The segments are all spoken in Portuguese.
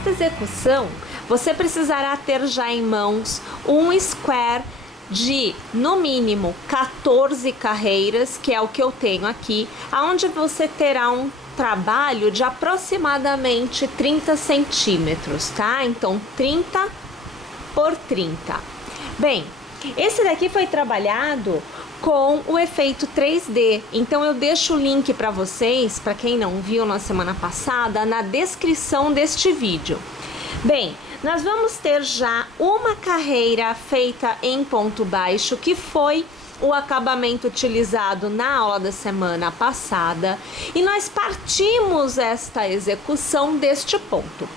Nesta execução, você precisará ter já em mãos um square de, no mínimo, 14 carreiras, que é o que eu tenho aqui, onde você terá um trabalho de aproximadamente 30 centímetros, tá? Então, 30 por 30. Bem, esse daqui foi trabalhado com o efeito 3D, então eu deixo o link para vocês, para quem não viu na semana passada, na descrição deste vídeo. Bem, nós vamos ter já uma carreira feita em ponto baixo, que foi o acabamento utilizado na aula da semana passada, e nós partimos esta execução deste ponto.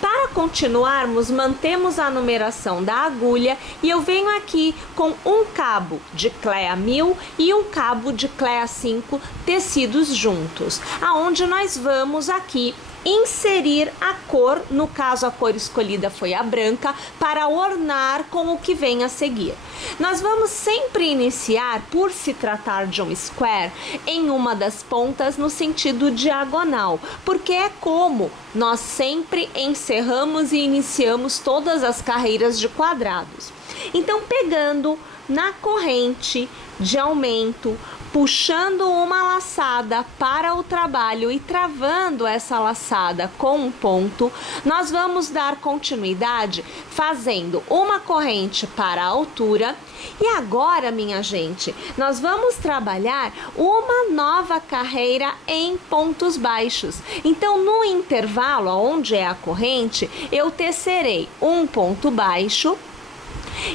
Para continuarmos, mantemos a numeração da agulha e eu venho aqui com um cabo de Clea 1000 e um cabo de Clea 5 tecidos juntos, aonde nós vamos aqui inserir a cor, no caso a cor escolhida foi a branca, para ornar com o que vem a seguir. Nós vamos sempre iniciar, por se tratar de um square, em uma das pontas no sentido diagonal, porque é como nós sempre encerramos e iniciamos todas as carreiras de quadrados. Então, pegando na corrente de aumento, puxando uma laçada para o trabalho e travando essa laçada com um ponto, nós vamos dar continuidade fazendo uma corrente para a altura. E agora, minha gente, nós vamos trabalhar uma nova carreira em pontos baixos. Então, no intervalo, onde é a corrente, eu tecerei um ponto baixo.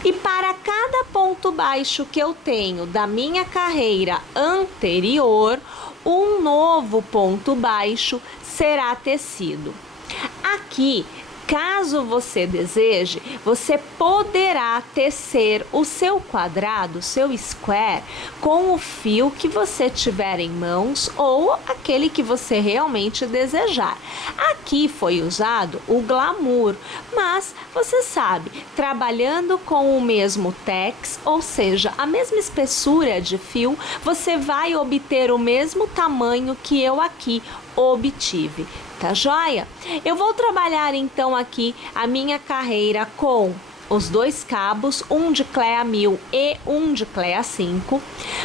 E para cada ponto baixo que eu tenho da minha carreira anterior, um novo ponto baixo será tecido. Aqui, caso você deseje, você poderá tecer o seu quadrado, seu square, com o fio que você tiver em mãos ou aquele que você realmente desejar. Aqui foi usado o glamour, mas você sabe, trabalhando com o mesmo tex, ou seja, a mesma espessura de fio, você vai obter o mesmo tamanho que eu aqui obtive. Tá joia? Eu vou trabalhar então aqui a minha carreira com os dois cabos, um de Clea 1000 e um de Clea 5.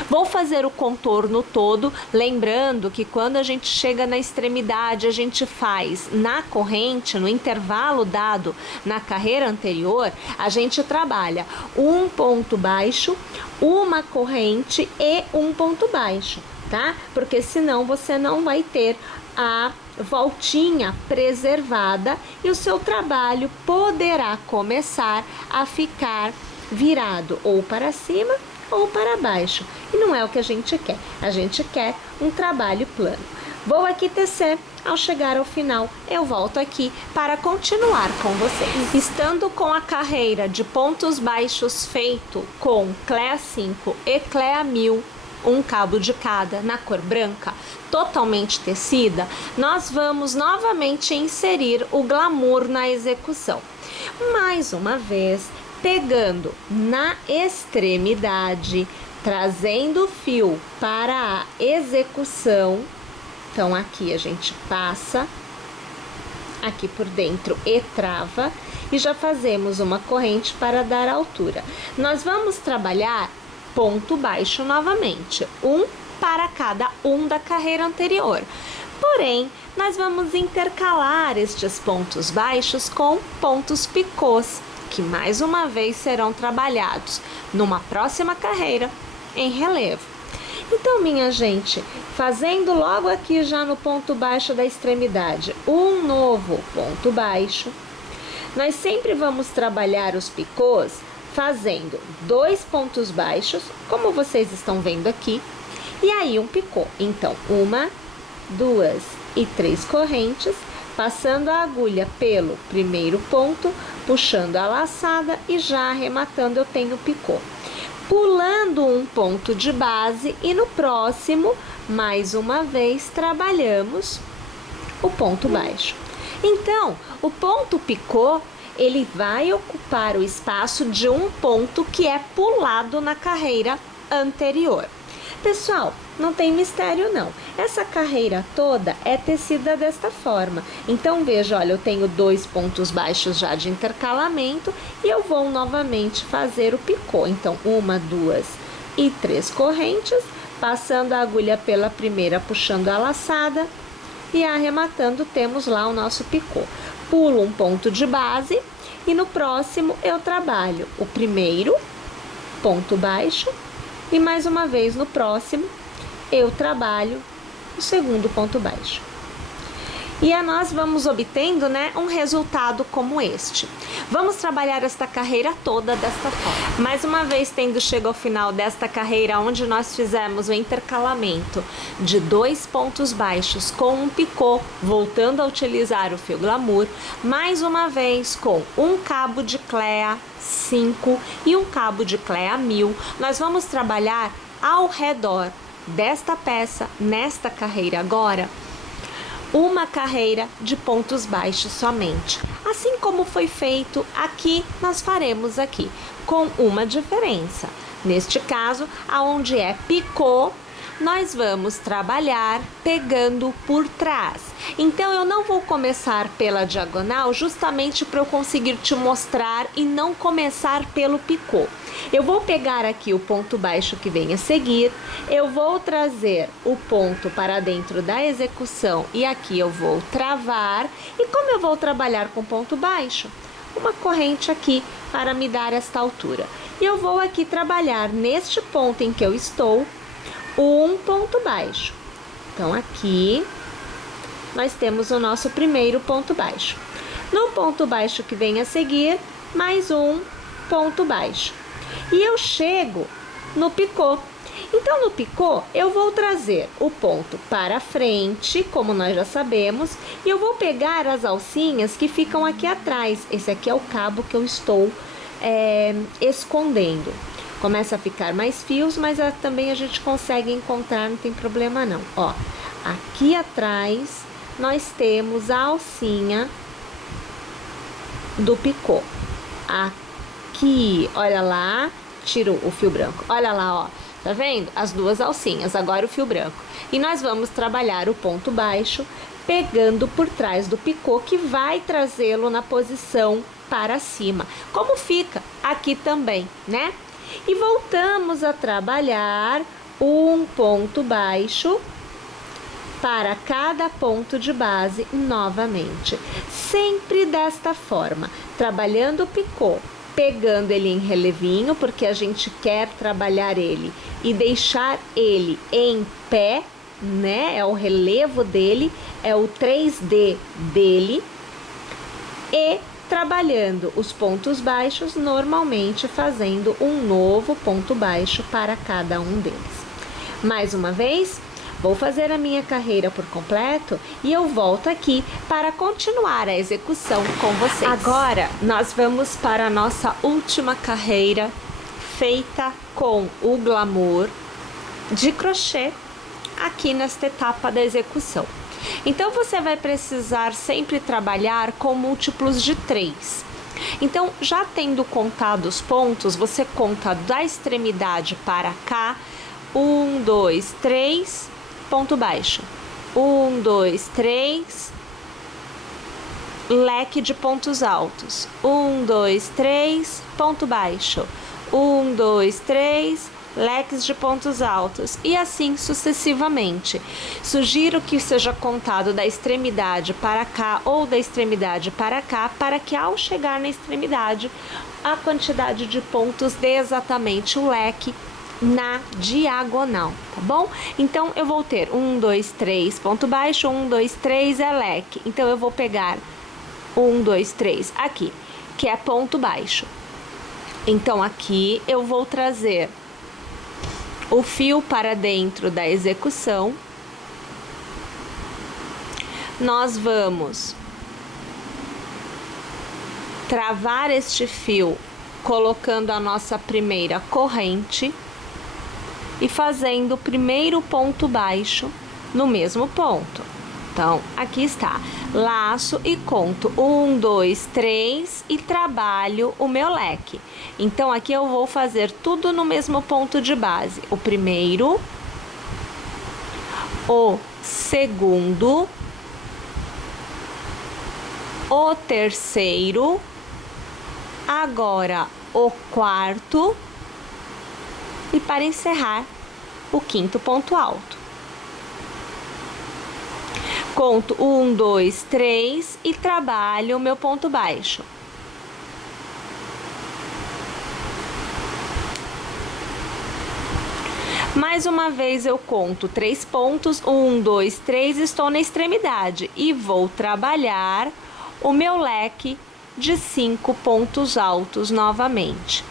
Vou fazer o contorno todo, lembrando que quando a gente chega na extremidade, a gente faz na corrente, no intervalo dado na carreira anterior, a gente trabalha um ponto baixo, uma corrente e um ponto baixo, tá? Porque senão você não vai ter a voltinha preservada e o seu trabalho poderá começar a ficar virado ou para cima ou para baixo. E não é o que a gente quer. A gente quer um trabalho plano. Vou aqui tecer. Ao chegar ao final, eu volto aqui para continuar com vocês. Estando com a carreira de pontos baixos feito com Clea 5 e Clea 1000, um cabo de cada na cor branca, totalmente tecida, nós vamos novamente inserir o glamour na execução. Mais uma vez, pegando na extremidade, trazendo o fio para a execução. Então, aqui a gente passa aqui por dentro e trava, e já fazemos uma corrente para dar altura. Nós vamos trabalhar ponto baixo novamente, um para cada um da carreira anterior. Porém, nós vamos intercalar estes pontos baixos com pontos picôs, que mais uma vez serão trabalhados numa próxima carreira em relevo. Então, minha gente, fazendo logo aqui já no ponto baixo da extremidade um novo ponto baixo, nós sempre vamos trabalhar os picôs fazendo dois pontos baixos, como vocês estão vendo aqui, e aí um picô. Então, uma, duas e três correntes, passando a agulha pelo primeiro ponto, puxando a laçada e já arrematando eu tenho picô. Pulando um ponto de base e no próximo, mais uma vez, trabalhamos o ponto baixo. Então, o ponto picô, ele vai ocupar o espaço de um ponto que é pulado na carreira anterior. Pessoal, não tem mistério não. Essa carreira toda é tecida desta forma. Então veja, olha, eu tenho 2 pontos baixos já de intercalamento e eu vou novamente fazer o picô. Então 1, 2 e 3 correntes, passando a agulha pela primeira, puxando a laçada e arrematando, temos lá o nosso picô. Pulo um ponto de base e no próximo eu trabalho o primeiro ponto baixo e mais uma vez no próximo eu trabalho o segundo ponto baixo. E nós vamos obtendo, né, um resultado como este. Vamos trabalhar esta carreira toda desta forma. Mais uma vez, tendo chegado ao final desta carreira, onde nós fizemos o intercalamento de 2 pontos baixos com um picô, voltando a utilizar o fio glamour, mais uma vez com um cabo de Clea 5 e um cabo de Clea 1000, nós vamos trabalhar ao redor desta peça, nesta carreira agora, uma carreira de pontos baixos somente. Assim como foi feito aqui, nós faremos aqui, com uma diferença. Neste caso, aonde é picô, nós vamos trabalhar pegando por trás. Então, eu não vou começar pela diagonal justamente para eu conseguir te mostrar e não começar pelo picô. Eu vou pegar aqui o ponto baixo que vem a seguir, eu vou trazer o ponto para dentro da execução e aqui eu vou travar. E como eu vou trabalhar com ponto baixo? Uma corrente aqui para me dar esta altura. E eu vou aqui trabalhar neste ponto em que eu estou, um ponto baixo. Então, aqui nós temos o nosso primeiro ponto baixo. No ponto baixo que vem a seguir, mais um ponto baixo. E eu chego no picô. Então, no picô, eu vou trazer o ponto para frente, como nós já sabemos, e eu vou pegar as alcinhas que ficam aqui atrás. Esse aqui é o cabo que eu estou escondendo. Começa a ficar mais fios, mas também a gente consegue encontrar, não tem problema não. Ó, aqui atrás nós temos a alcinha do picô. Aqui, olha lá, tiro o fio branco. Olha lá, ó, tá vendo? As duas alcinhas, agora o fio branco. E nós vamos trabalhar o ponto baixo pegando por trás do picô, que vai trazê-lo na posição para cima. Como fica aqui também, né? E voltamos a trabalhar um ponto baixo para cada ponto de base novamente. Sempre desta forma, trabalhando o picô, pegando ele em relevinho, porque a gente quer trabalhar ele e deixar ele em pé, né? É o relevo dele, é o 3D dele. E trabalhando os pontos baixos, normalmente fazendo um novo ponto baixo para cada um deles. Mais uma vez, vou fazer a minha carreira por completo e eu volto aqui para continuar a execução com vocês. Agora, nós vamos para a nossa última carreira, feita com o glamour de crochê, aqui nesta etapa da execução. Então, você vai precisar sempre trabalhar com múltiplos de 3. Então, já tendo contado os pontos, você conta da extremidade para cá, 1, 2, 3, ponto baixo. 1, 2, 3, leque de pontos altos. 1, 2, 3, ponto baixo. 1, 2, 3, leques de pontos altos e assim sucessivamente. Sugiro que seja contado da extremidade para cá ou da extremidade para cá, para que ao chegar na extremidade a quantidade de pontos dê exatamente o leque na diagonal, tá bom? Então eu vou ter 1, 2, 3, ponto baixo, 1, 2, 3 é leque. Então eu vou pegar 1, 2, 3 aqui, que é ponto baixo. Então aqui eu vou trazer o fio para dentro da execução. Nós vamos travar este fio colocando a nossa primeira corrente e fazendo o primeiro ponto baixo no mesmo ponto. Então, aqui está, laço e conto 1, 2, 3 e trabalho o meu leque. Então, aqui eu vou fazer tudo no mesmo ponto de base. O primeiro, o segundo, o terceiro, agora o quarto e para encerrar, o quinto ponto alto. Conto 1, 2, 3 e trabalho o meu ponto baixo. Mais uma vez eu conto 3 pontos, 1, 2, 3, estou na extremidade e vou trabalhar o meu leque de 5 pontos altos novamente.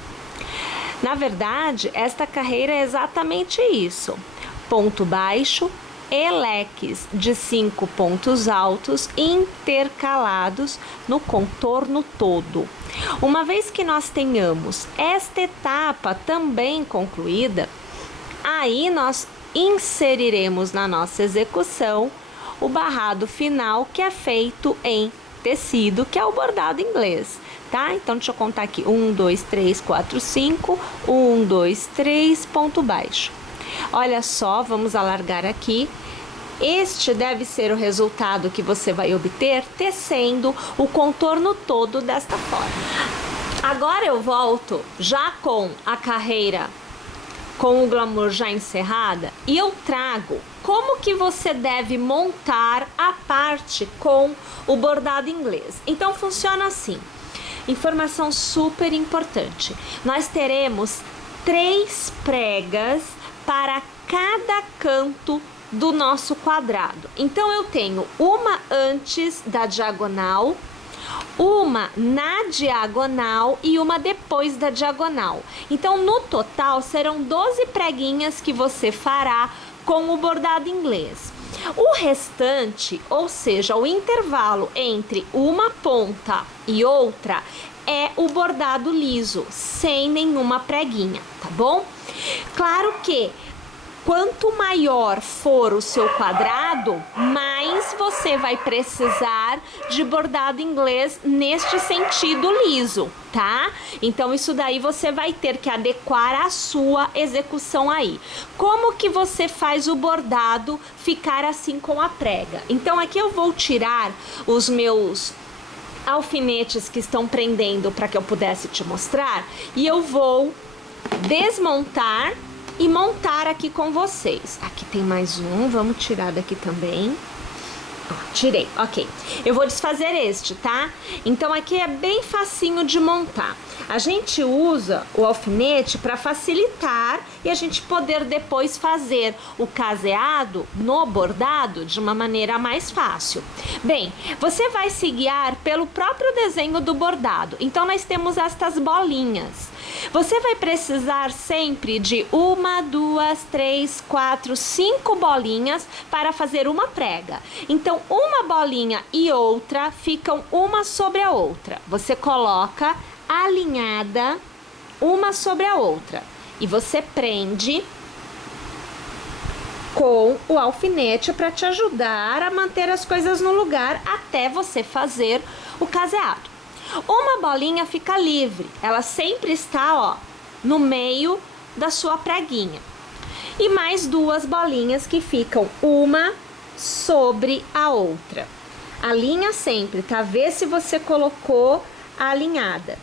Na verdade, esta carreira é exatamente isso: ponto baixo e leques de 5 pontos altos intercalados no contorno todo. Uma vez que nós tenhamos esta etapa também concluída, aí nós inseriremos na nossa execução o barrado final, que é feito em tecido, que é o bordado inglês, tá? Então, deixa eu contar aqui: 1, 2, 3, 4, 5, 1, 2, 3, ponto baixo. Olha só, vamos alargar aqui. Este deve ser o resultado que você vai obter tecendo o contorno todo desta forma. Agora eu volto já com a carreira com o glamour já encerrada e eu trago como que você deve montar a parte com o bordado inglês. Então funciona assim. Informação super importante. Nós teremos 3 pregas para cada canto do nosso quadrado. Então eu tenho uma antes da diagonal, uma na diagonal e uma depois da diagonal. Então no total serão 12 preguinhas que você fará com o bordado inglês. O restante, ou seja, o intervalo entre uma ponta e outra, é o bordado liso, sem nenhuma preguinha, tá bom? Claro que quanto maior for o seu quadrado, mais você vai precisar de bordado inglês neste sentido liso, tá? Então isso daí você vai ter que adequar a sua execução aí. Como que você faz o bordado ficar assim com a prega? Então aqui eu vou tirar os meus alfinetes que estão prendendo para que eu pudesse te mostrar e eu vou desmontar e montar aqui com vocês. Aqui tem mais um, vamos tirar daqui também. Ó, tirei, ok. Eu vou desfazer este, tá? Então aqui é bem facinho de montar. A gente usa o alfinete para facilitar e a gente poder depois fazer o caseado no bordado de uma maneira mais fácil. Bem, você vai se guiar pelo próprio desenho do bordado. Então nós temos estas bolinhas. Você vai precisar sempre de 1, 2, 3, 4, 5 bolinhas para fazer uma prega. Então, uma bolinha e outra ficam uma sobre a outra. Você coloca alinhada uma sobre a outra e você prende com o alfinete para te ajudar a manter as coisas no lugar até você fazer o caseado. Uma bolinha fica livre, ela sempre está, ó, no meio da sua preguinha. E mais 2 bolinhas que ficam uma sobre a outra. Alinha sempre, tá? Vê se você colocou a alinhada.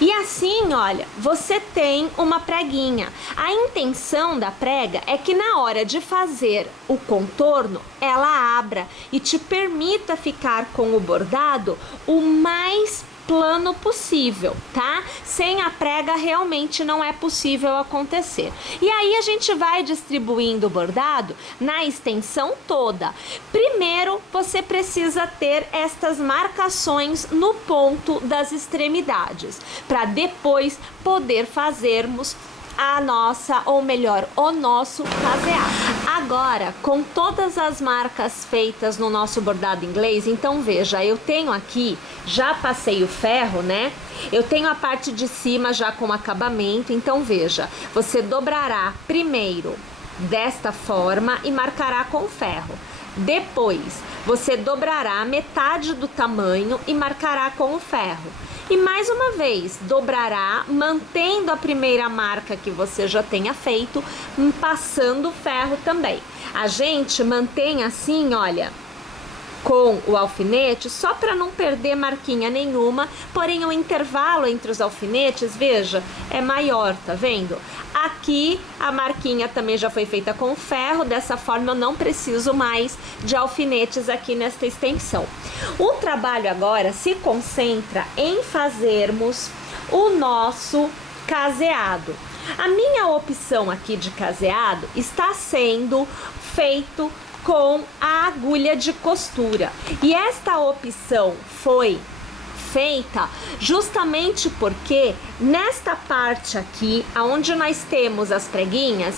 E assim, olha, você tem uma preguinha. A intenção da prega é que na hora de fazer o contorno, ela abra e te permita ficar com o bordado o mais plano possível, tá? Sem a prega realmente não é possível acontecer. E aí a gente vai distribuindo o bordado na extensão toda. Primeiro, você precisa ter estas marcações no ponto das extremidades, para depois poder fazermos a nossa, ou melhor, o nosso caseado. Agora, com todas as marcas feitas no nosso bordado inglês, então veja, eu tenho aqui, já passei o ferro, né? Eu tenho a parte de cima já com acabamento, então veja, você dobrará primeiro desta forma e marcará com ferro. Depois, você dobrará metade do tamanho e marcará com o ferro. E mais uma vez, dobrará, mantendo a primeira marca que você já tenha feito, passando o ferro também. A gente mantém assim, olha, com o alfinete, só para não perder marquinha nenhuma, porém o intervalo entre os alfinetes, veja, é maior, tá vendo? Aqui a marquinha também já foi feita com ferro, dessa forma eu não preciso mais de alfinetes aqui nesta extensão. O trabalho agora se concentra em fazermos o nosso caseado. A minha opção aqui de caseado está sendo feito com a agulha de costura. E esta opção foi feita justamente porque nesta parte aqui, onde nós temos as preguinhas,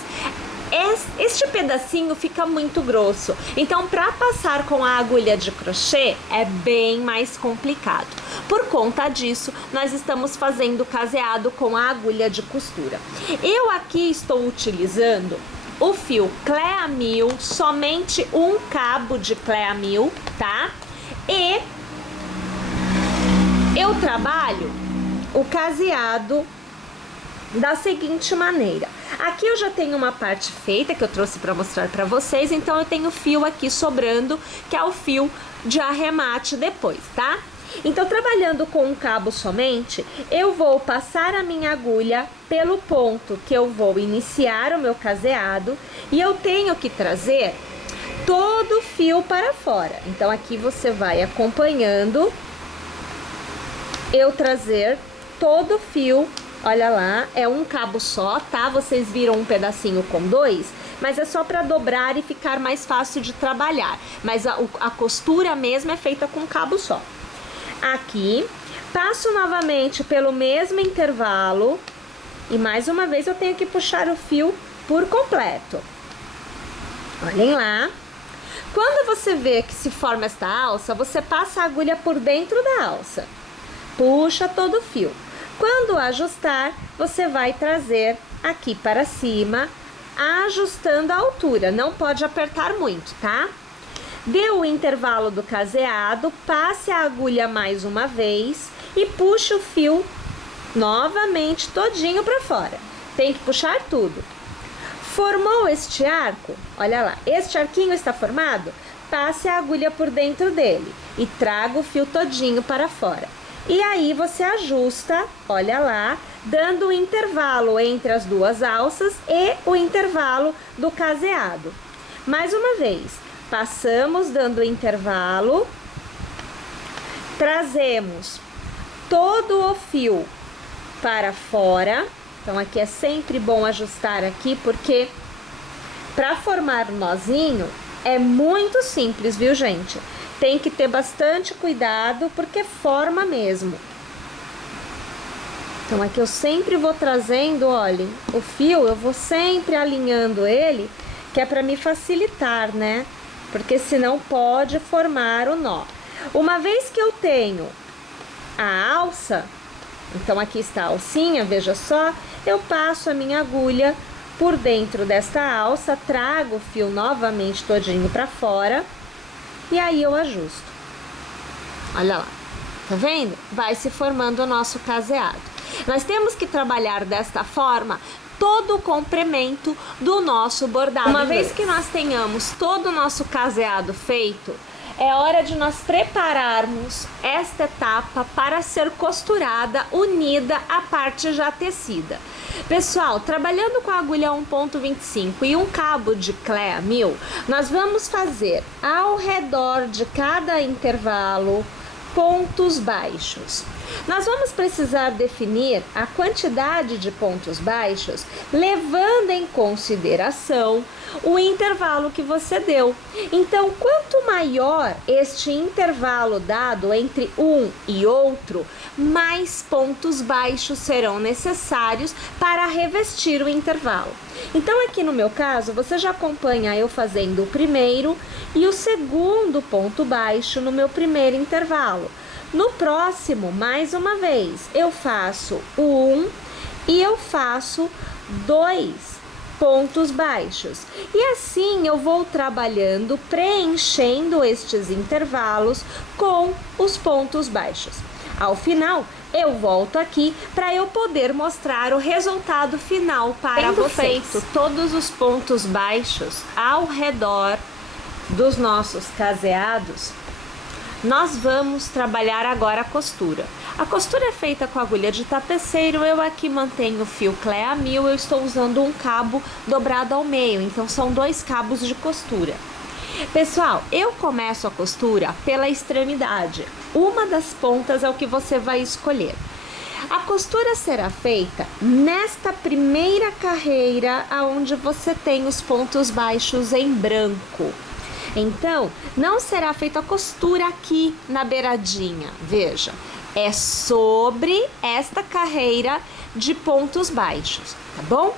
este pedacinho fica muito grosso. Então, para passar com a agulha de crochê é bem mais complicado. Por conta disso, nós estamos fazendo caseado com a agulha de costura. Eu aqui estou utilizando o fio Clea 1000, somente um cabo de Clea 1000, tá? E eu trabalho o caseado da seguinte maneira. Aqui eu já tenho uma parte feita que eu trouxe para mostrar para vocês, então eu tenho fio aqui sobrando, que é o fio de arremate depois, tá? Então, trabalhando com um cabo somente, eu vou passar a minha agulha pelo ponto que eu vou iniciar o meu caseado e eu tenho que trazer todo o fio para fora. Então, aqui você vai acompanhando eu trazer todo o fio. Olha lá, é um cabo só, tá? Vocês viram um pedacinho com dois, mas é só para dobrar e ficar mais fácil de trabalhar. Mas a costura mesmo é feita com cabo só. Aqui, passo novamente pelo mesmo intervalo e mais uma vez eu tenho que puxar o fio por completo. Olhem lá. Quando você vê que se forma esta alça, você passa a agulha por dentro da alça. Puxa todo o fio. Quando ajustar, você vai trazer aqui para cima, ajustando a altura. Não pode apertar muito, tá? Deu o intervalo do caseado, passe a agulha mais uma vez e puxe o fio novamente todinho para fora. Tem que puxar tudo. Formou este arco? Olha lá, este arquinho está formado? Passe a agulha por dentro dele e traga o fio todinho para fora. E aí você ajusta, olha lá, dando o intervalo entre as duas alças e o intervalo do caseado. Mais uma vez. Passamos dando intervalo, trazemos todo o fio para fora. Então, aqui é sempre bom ajustar aqui, porque para formar o nozinho é muito simples, viu, gente? Tem que ter bastante cuidado, porque forma mesmo. Então, aqui eu sempre vou trazendo, olhem, o fio, eu vou sempre alinhando ele, que é para me facilitar, né? Porque senão pode formar o nó. Uma vez que eu tenho a alça, então aqui está a alcinha, veja só, eu passo a minha agulha por dentro desta alça, trago o fio novamente todinho para fora e aí eu ajusto. Olha lá, tá vendo? Vai se formando o nosso caseado. Nós temos que trabalhar desta forma todo o comprimento do nosso bordado. Uma vez que nós tenhamos todo o nosso caseado feito, é hora de nós prepararmos esta etapa para ser costurada, unida à parte já tecida. Pessoal, trabalhando com a agulha 1.25 e um cabo de Clea 1000, nós vamos fazer ao redor de cada intervalo pontos baixos. Nós vamos precisar definir a quantidade de pontos baixos, levando em consideração o intervalo que você deu. Então, quanto maior este intervalo dado entre um e outro, mais pontos baixos serão necessários para revestir o intervalo. Então, aqui no meu caso, você já acompanha eu fazendo o primeiro e o segundo ponto baixo no meu primeiro intervalo. No próximo, mais uma vez, eu faço um e eu faço 2 pontos baixos. E assim eu vou trabalhando, preenchendo estes intervalos com os pontos baixos. Ao final, eu volto aqui para eu poder mostrar o resultado final para vocês. Tendo feito todos os pontos baixos ao redor dos nossos caseados, nós vamos trabalhar agora a costura. A costura é feita com agulha de tapeceiro. Eu aqui mantenho o fio Clea 1000, eu estou usando um cabo dobrado ao meio, então são 2 cabos de costura. Pessoal, eu começo a costura pela extremidade. Uma das pontas é o que você vai escolher. A costura será feita nesta primeira carreira, aonde você tem os pontos baixos em branco. Então, não será feita a costura aqui na beiradinha, veja, é sobre esta carreira de pontos baixos, tá bom?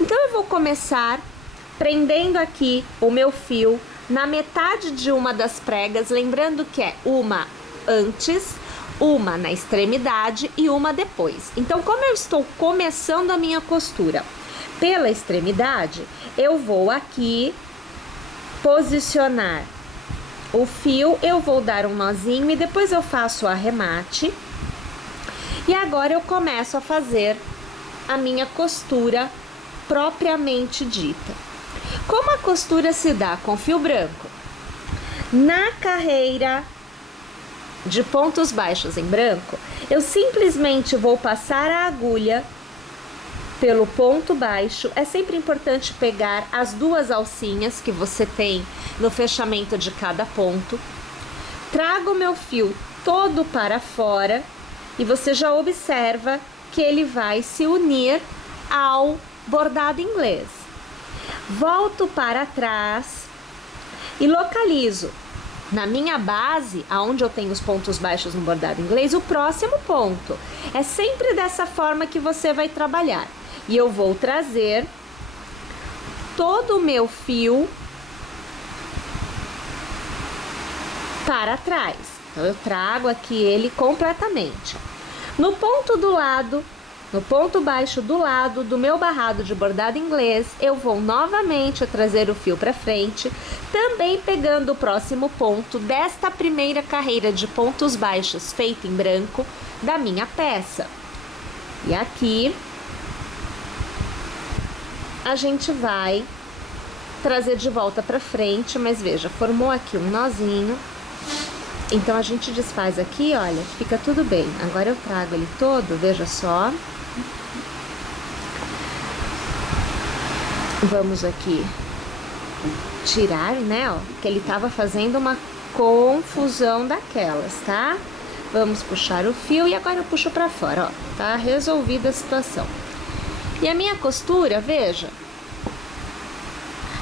Então, eu vou começar prendendo aqui o meu fio na metade de uma das pregas, lembrando que é uma antes, uma na extremidade e uma depois. Então, como eu estou começando a minha costura pela extremidade, eu vou aqui posicionar o fio, eu vou dar um nozinho e depois eu faço o arremate. E agora eu começo a fazer a minha costura propriamente dita. Como a costura se dá com fio branco? Na carreira de pontos baixos em branco, eu simplesmente vou passar a agulha pelo ponto baixo. É sempre importante pegar as 2 alcinhas que você tem no fechamento de cada ponto. Trago o meu fio todo para fora e você já observa que ele vai se unir ao bordado inglês. Volto para trás e localizo na minha base, aonde eu tenho os pontos baixos no bordado inglês, o próximo ponto. É sempre dessa forma que você vai trabalhar. E eu vou trazer todo o meu fio para trás. Então, eu trago aqui ele completamente. No ponto do lado, no ponto baixo do lado do meu barrado de bordado inglês, eu vou novamente trazer o fio para frente, também pegando o próximo ponto desta primeira carreira de pontos baixos feita em branco da minha peça. E aqui a gente vai trazer de volta para frente, mas veja, formou aqui um nozinho. Então a gente desfaz aqui, olha, fica tudo bem. Agora eu trago ele todo, veja só. Vamos aqui tirar, né, ó, que ele tava fazendo uma confusão daquelas, tá? Vamos puxar o fio e agora eu puxo para fora, ó, tá resolvida a situação. E a minha costura, veja,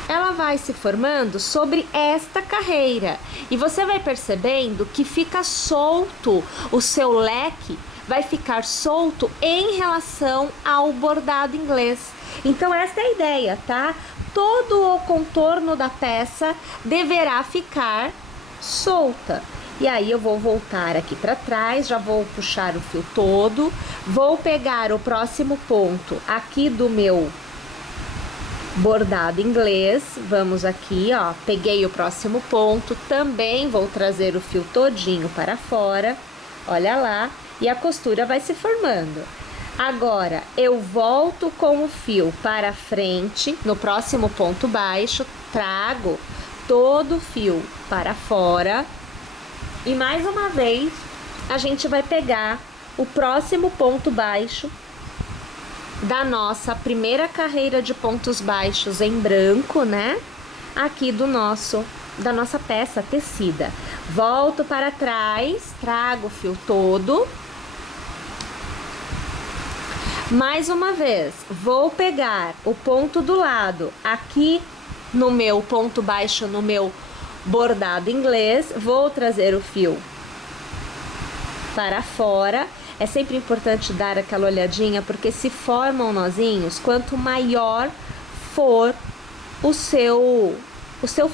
ela vai se formando sobre esta carreira. E você vai percebendo que fica solto, o seu leque vai ficar solto em relação ao bordado inglês. Então essa é a ideia, tá? Todo o contorno da peça deverá ficar solta. E aí eu vou voltar aqui para trás, já vou puxar o fio todo, vou pegar o próximo ponto aqui do meu bordado inglês, vamos aqui, ó, peguei o próximo ponto, também vou trazer o fio todinho para fora, olha lá, e a costura vai se formando. Agora, eu volto com o fio para frente, no próximo ponto baixo, trago todo o fio para fora. E mais uma vez, a gente vai pegar o próximo ponto baixo da nossa primeira carreira de pontos baixos em branco, né? Aqui da nossa peça tecida. Volto para trás, trago o fio todo. Mais uma vez, vou pegar o ponto do lado aqui no meu ponto baixo, no meu bordado inglês, vou trazer o fio para fora. É sempre importante dar aquela olhadinha, porque se formam nozinhos, quanto maior for o seu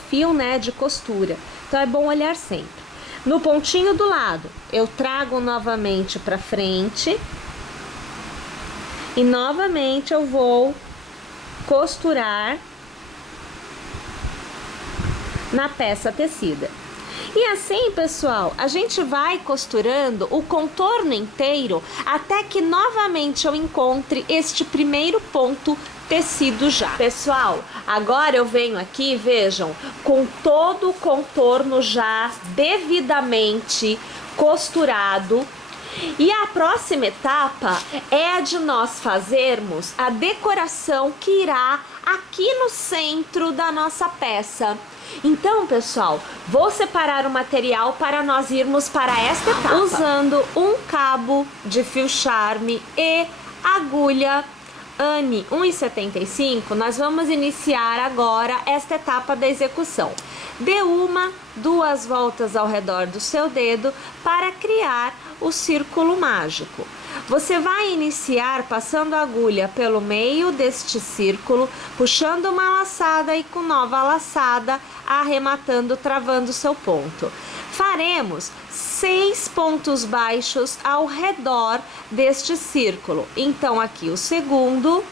fio, né, de costura. Então é bom olhar sempre. No pontinho do lado, eu trago novamente para frente e novamente eu vou costurar na peça tecida. E assim, pessoal, a gente vai costurando o contorno inteiro até que novamente eu encontre este primeiro ponto tecido já. Pessoal, agora eu venho aqui, vejam, com todo o contorno já devidamente costurado. E a próxima etapa é a de nós fazermos a decoração que irá aqui no centro da nossa peça. Então, pessoal, vou separar o material para nós irmos para esta etapa. Usando um cabo de fio charme e agulha Anne 1,75, nós vamos iniciar agora esta etapa da execução. Dê duas voltas ao redor do seu dedo para criar o círculo mágico. Você vai iniciar passando a agulha pelo meio deste círculo, puxando uma laçada e com nova laçada, arrematando, travando seu ponto. Faremos 6 pontos baixos ao redor deste círculo. Então, aqui o segundo,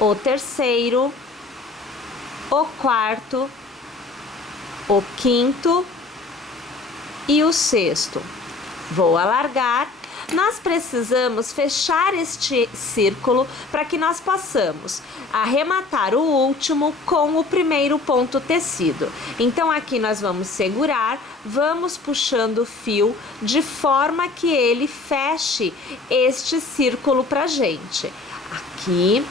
o terceiro, o quarto, o quinto e o sexto. Vou alargar. Nós precisamos fechar este círculo para que nós possamos arrematar o último com o primeiro ponto tecido. Então aqui nós vamos segurar, vamos puxando o fio de forma que ele feche este círculo pra gente. Aqui,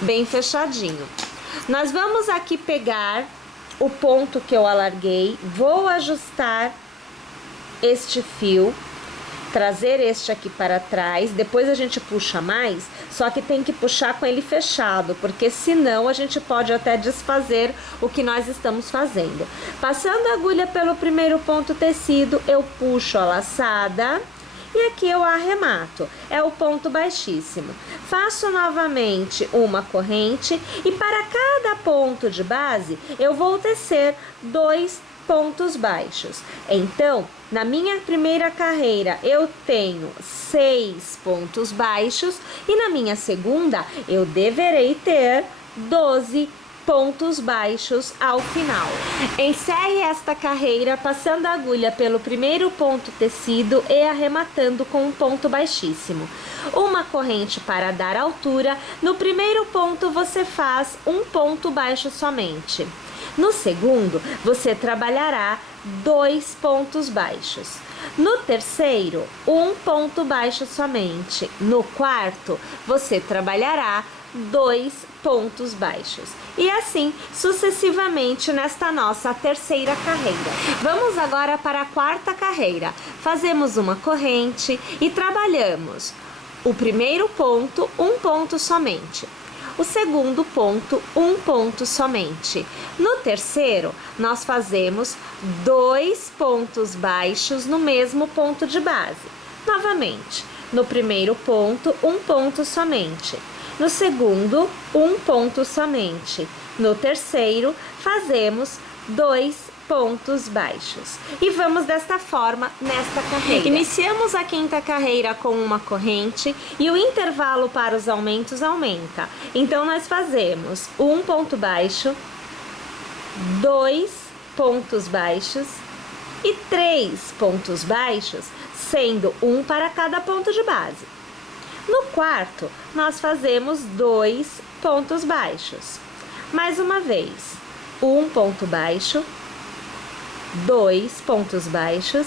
bem fechadinho. Nós vamos aqui pegar o ponto que eu alarguei, vou ajustar este fio, trazer este aqui para trás, depois a gente puxa mais, só que tem que puxar com ele fechado, porque senão a gente pode até desfazer o que nós estamos fazendo. Passando a agulha pelo primeiro ponto tecido, eu puxo a laçada e aqui eu arremato, é o ponto baixíssimo. Faço novamente uma corrente e para cada ponto de base eu vou tecer 2 pontos baixos. Então, na minha primeira carreira eu tenho 6 pontos baixos e na minha segunda eu deverei ter 12 pontos baixos ao final. Encerre esta carreira passando a agulha pelo primeiro ponto tecido e arrematando com um ponto baixíssimo. Uma corrente para dar altura. No primeiro ponto você faz um ponto baixo somente. No segundo, você trabalhará 2 pontos baixos. No terceiro, um ponto baixo somente. No quarto, você trabalhará 2 pontos baixos. E assim, sucessivamente nesta nossa terceira carreira. Vamos agora para a quarta carreira. Fazemos uma corrente e trabalhamos o primeiro ponto, um ponto somente. O segundo ponto, um ponto somente. No terceiro, nós fazemos 2 pontos baixos no mesmo ponto de base. Novamente, no primeiro ponto, um ponto somente. No segundo, um ponto somente. No terceiro, fazemos 2 pontos baixos. E vamos desta forma nesta carreira. Iniciamos a quinta carreira com uma corrente e o intervalo para os aumentos aumenta. Então, nós fazemos um ponto baixo, 2 pontos baixos e 3 pontos baixos, sendo um para cada ponto de base. No quarto, nós fazemos 2 pontos baixos. Mais uma vez, um ponto baixo, 2 pontos baixos,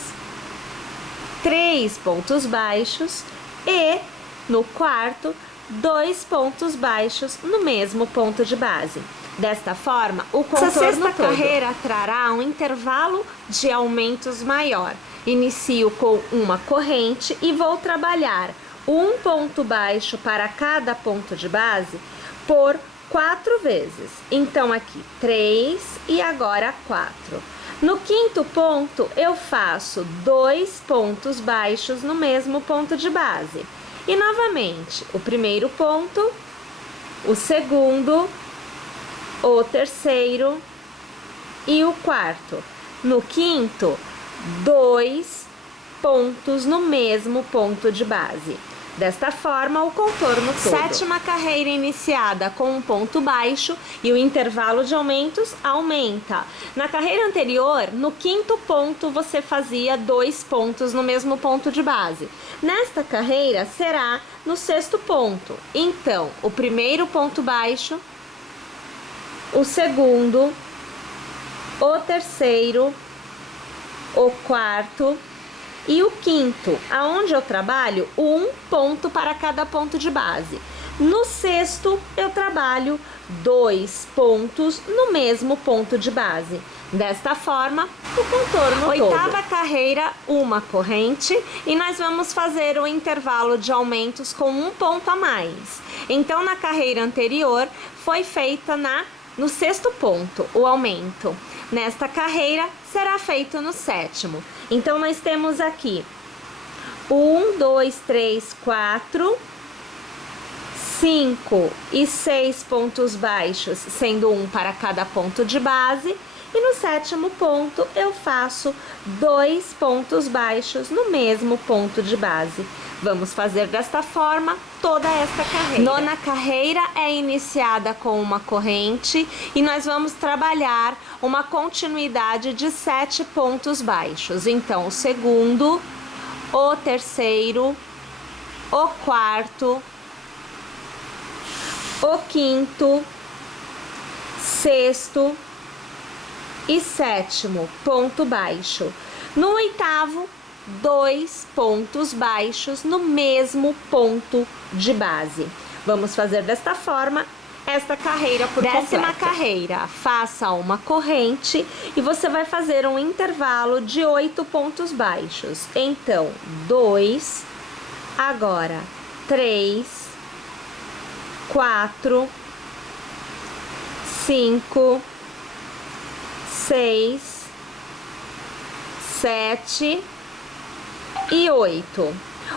3 pontos baixos e no quarto 2 pontos baixos no mesmo ponto de base. Desta forma, o contorno todo. Carreira trará um intervalo de aumentos maior. Inicio com uma corrente e vou trabalhar um ponto baixo para cada ponto de base por 4 vezes. Então aqui 3 e agora 4. No quinto ponto, eu faço 2 pontos baixos no mesmo ponto de base. E novamente, o primeiro ponto, o segundo, o terceiro e o quarto. No quinto, 2 pontos no mesmo ponto de base. Desta forma, o contorno todo. Sétima carreira iniciada com um ponto baixo e o intervalo de aumentos aumenta. Na carreira anterior, no quinto ponto, você fazia 2 pontos no mesmo ponto de base. Nesta carreira, será no sexto ponto. Então, o primeiro ponto baixo, o segundo, o terceiro, o quarto e o quinto, aonde eu trabalho 1 ponto para cada ponto de base. No sexto, eu trabalho 2 pontos no mesmo ponto de base. Desta forma, o contorno todo. Oitava carreira, uma corrente, e nós vamos fazer o intervalo de aumentos com 1 ponto a mais. Então, na carreira anterior, foi feita no sexto ponto, o aumento. Nesta carreira, será feito no sétimo. Então, nós temos aqui 1, 2, 3, 4, 5 e 6 pontos baixos, sendo 1 para cada ponto de base. E no sétimo ponto, eu faço 2 pontos baixos no mesmo ponto de base. Vamos fazer desta forma toda esta carreira. Nona carreira é iniciada com uma corrente e nós vamos trabalhar uma continuidade de 7 pontos baixos. Então, o segundo, o terceiro, o quarto, o quinto, sexto e sétimo ponto baixo. No oitavo, 2 pontos baixos no mesmo ponto de base. Vamos fazer desta forma esta carreira por completo. Décima carreira, faça uma corrente e você vai fazer um intervalo de 8 pontos baixos. Então, 2, agora 3, 4, 5, 6, 7 e 8.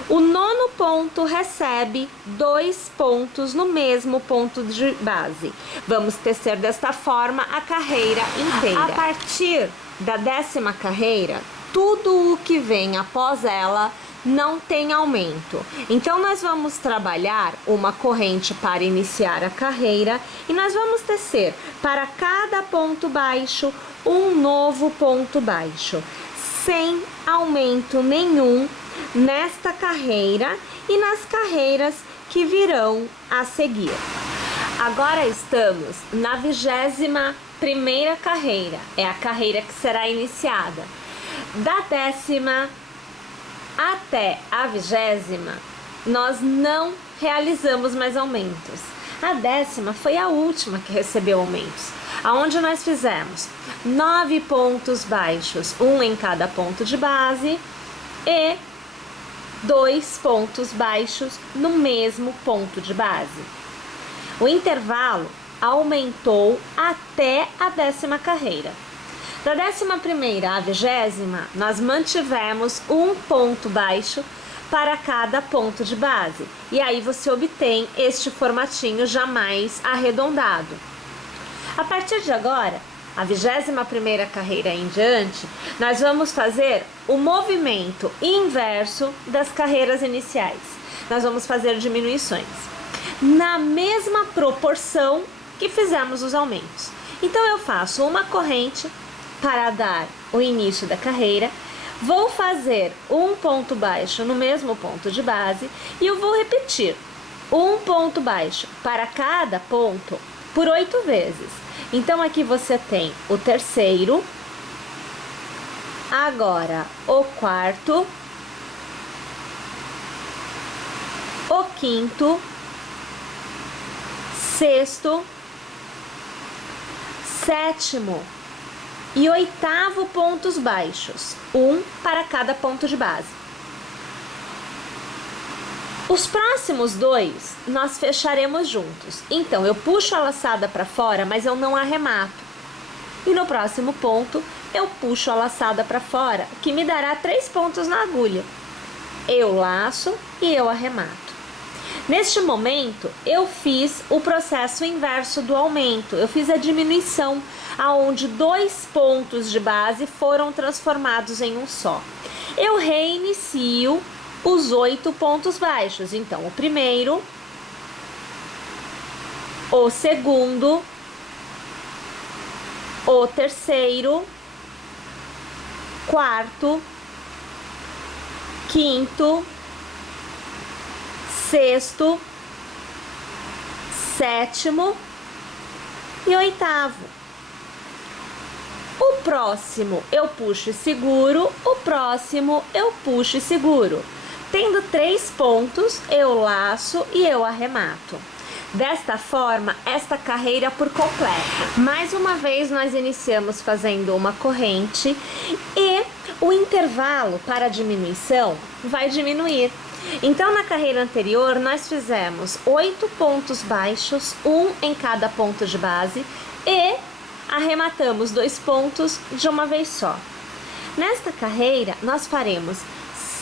O nono ponto recebe 2 pontos no mesmo ponto de base. Vamos tecer desta forma a carreira inteira. A partir da décima carreira, tudo o que vem após ela não tem aumento. Então, nós vamos trabalhar uma corrente para iniciar a carreira e nós vamos tecer para cada ponto baixo um novo ponto baixo, sem aumento nenhum nesta carreira e nas carreiras que virão a seguir. Agora estamos na 21ª carreira, é a carreira que será iniciada. Da 10ª até a 20ª, nós não realizamos mais aumentos. A 10ª foi a última que recebeu aumentos, aonde nós fizemos 9 pontos baixos, 1 em cada ponto de base, e 2 pontos baixos no mesmo ponto de base. O intervalo aumentou até a 10ª carreira. Da 11ª à 20ª, nós mantivemos 1 ponto baixo para cada ponto de base. E aí você obtém este formatinho já mais arredondado. A partir de agora, a 21ª carreira em diante, nós vamos fazer o movimento inverso das carreiras iniciais. Nós vamos fazer diminuições na mesma proporção que fizemos os aumentos. Então, eu faço uma corrente para dar o início da carreira, vou fazer 1 ponto baixo no mesmo ponto de base e eu vou repetir 1 ponto baixo para cada ponto por 8 vezes. Então, aqui você tem o terceiro, agora o quarto, o quinto, sexto, sétimo e 8º pontos baixos, 1 para cada ponto de base. Os próximos 2 nós fecharemos juntos. Então, eu puxo a laçada para fora, mas eu não arremato. E no próximo ponto, eu puxo a laçada para fora, que me dará 3 pontos na agulha. Eu laço e eu arremato. Neste momento, eu fiz o processo inverso do aumento. Eu fiz a diminuição, aonde 2 pontos de base foram transformados em um só. Eu reinicio os 8 pontos baixos. Então, o primeiro, o segundo, o terceiro, quarto, quinto, sexto, sétimo e oitavo. O próximo eu puxo e seguro, o próximo eu puxo e seguro. Tendo 3 pontos, eu laço e eu arremato. Desta forma, esta carreira por completo. Mais uma vez, nós iniciamos fazendo uma corrente e o intervalo para a diminuição vai diminuir. Então, na carreira anterior, nós fizemos 8 pontos baixos, um em cada ponto de base, e arrematamos 2 pontos de uma vez só. Nesta carreira, nós faremos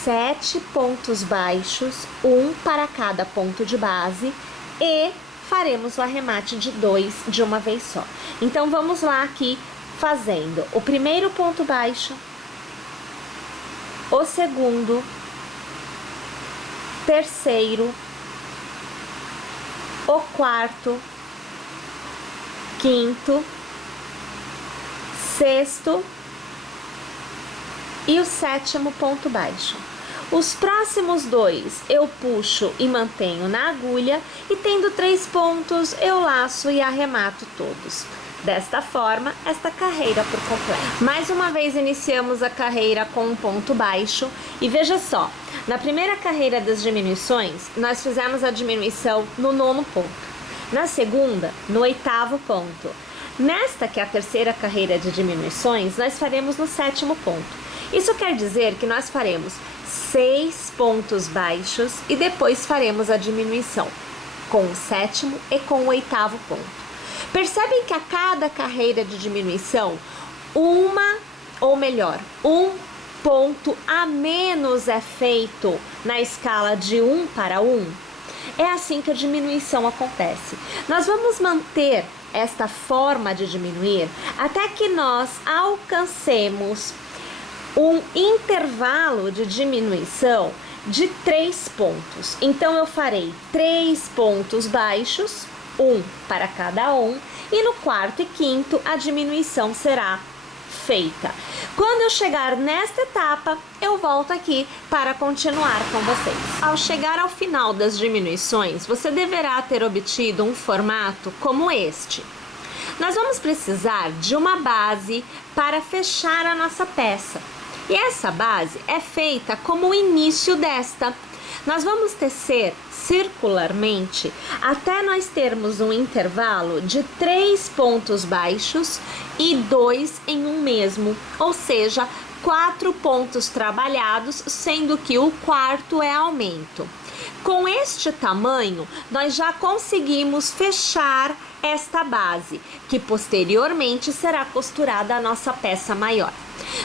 7 pontos baixos, um para cada ponto de base, e faremos o arremate de 2 de uma vez só. Então, vamos lá aqui fazendo o primeiro ponto baixo, o segundo, terceiro, o quarto, quinto, sexto e o sétimo ponto baixo. Os próximos 2 eu puxo e mantenho na agulha, e tendo 3 pontos eu laço e arremato todos. Desta forma, esta carreira por completo. Mais uma vez iniciamos a carreira com um ponto baixo, e veja só, na primeira carreira das diminuições, nós fizemos a diminuição no 9º ponto, na segunda, no 8º ponto. Nesta, que é a terceira carreira de diminuições, nós faremos no 7º ponto. Isso quer dizer que nós faremos 6 pontos baixos e depois faremos a diminuição com o 7º e com o 8º ponto. Percebem que a cada carreira de diminuição, um ponto a menos é feito na escala de 1 para 1? É assim que a diminuição acontece. Nós vamos manter esta forma de diminuir até que nós alcancemos um intervalo de diminuição de 3 pontos. Então, eu farei 3 pontos baixos, um para cada um, e no quarto e quinto a diminuição será feita. Quando eu chegar nesta etapa, eu volto aqui para continuar com vocês. Ao chegar ao final das diminuições, você deverá ter obtido um formato como este. Nós vamos precisar de uma base para fechar a nossa peça. E essa base é feita como o início desta. Nós vamos tecer circularmente até nós termos um intervalo de 3 pontos baixos e 2 em um mesmo, ou seja, 4 pontos trabalhados, sendo que o quarto é aumento. Com este tamanho, nós já conseguimos fechar esta base, que posteriormente será costurada a nossa peça maior.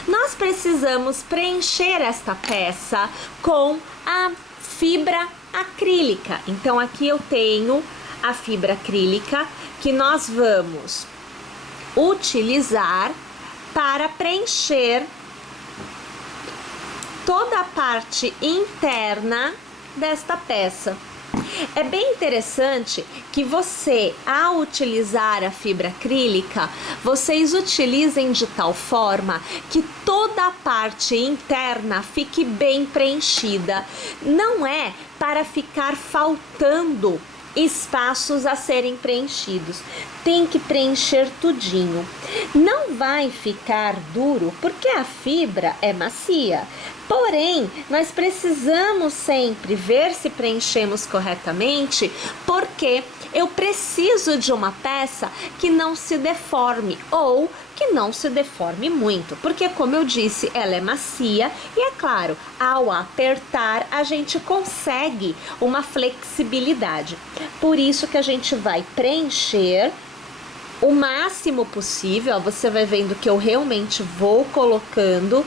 Nós precisamos preencher esta peça com a fibra acrílica. Então, aqui eu tenho a fibra acrílica que nós vamos utilizar para preencher toda a parte interna desta peça. É bem interessante que você, ao utilizar a fibra acrílica, vocês utilizem de tal forma que toda a parte interna fique bem preenchida. Não é para ficar faltando espaços a serem preenchidos. Tem que preencher tudinho. Não vai ficar duro porque a fibra é macia. Porém, nós precisamos sempre ver se preenchemos corretamente, porque eu preciso de uma peça que não se deforme ou que não se deforme muito, porque, como eu disse, ela é macia e, é claro, ao apertar a gente consegue uma flexibilidade. Por isso que a gente vai preencher o máximo possível. Ó, você vai vendo que eu realmente vou colocando